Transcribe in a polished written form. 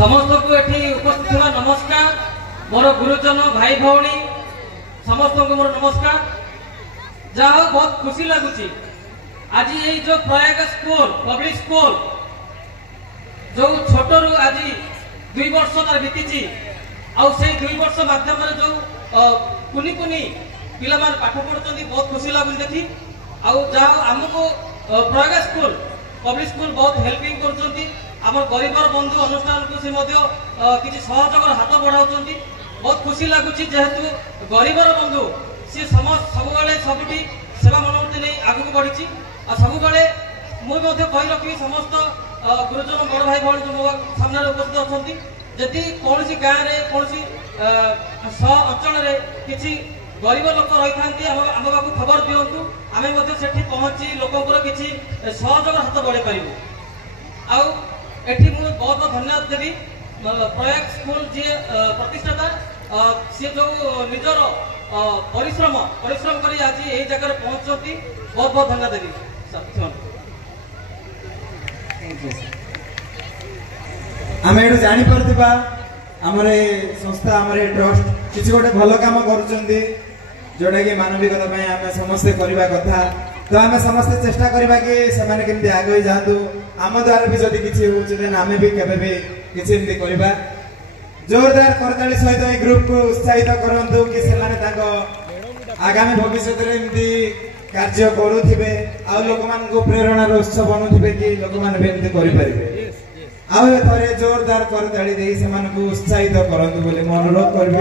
समस्त को एठी उपस्थित हुआ नमस्कार। मोर गुरुजन भाई भौणी समस्त को मोर नमस्कार। जहाँ बहुत खुशी लगुच आज ये जो प्रयाग स्कूल पब्लिक स्कूल जो छोट रू आज 2 वर्ष तार बीती से 2 वर्ष माध्यम जो कुनी कुनी पिला पाठ पढ़ुं बहुत खुशी लगुच देखी आमको प्रयाग स्कूल पब्लिक स्कूल बहुत हेल्पिंग कर गरीबर बंधु अनुष्ठान को किसी सहयोग हाथ बढ़ाऊँ बहुत खुशी लगुच जेहेतु गरीबर बंधु सी सब सबुठी सेवा मनोवृत्ति नहीं आगे बढ़ी सब मुझे कही रखी समस्त गुरुजन बड़ भाई भाई जो मो सामने उपस्थित अच्छा जदि कौन गाँव में कौन अंचल किसी गरीब लोक रही था आम पाक खबर दिंतु आम पहुंची लोक किसी सहयोग हाथ बढ़े पारू आठी मुझे बहुत बहुत धन्यवाद देवी प्रयाग स्कूल जी प्रतिष्ठाता सी जो निजर परिश्रम कर आज यही जगह पहुंचती बहुत बहुत धन्यवाद देवी। आम ये जापर आमर संस्था आमर ट्रस्ट किसी गोटे भल कम कर जोटा कि मानविकता आम समस्ते करवा कथा तो आम समस्ते चेष्टा करवा कि सेमाने केमती आगे जातु आम द्वारा भी जदि किसी हो आम भी केबे भी किसी एमती करवा जोरदार करताली सहित ए ग्रुप को उत्साहित करंतु कि सेमाने आगामी भविष्य में एमती कार्य करुथिबे आ लोक मान को प्रेरणार उत्स बनुथिबे कि लोक मान भी एमती करि परिबे आ थरे जोरदार करताली देई सेमाने को उत्साहित करंतु बोले अनुरोध करबे।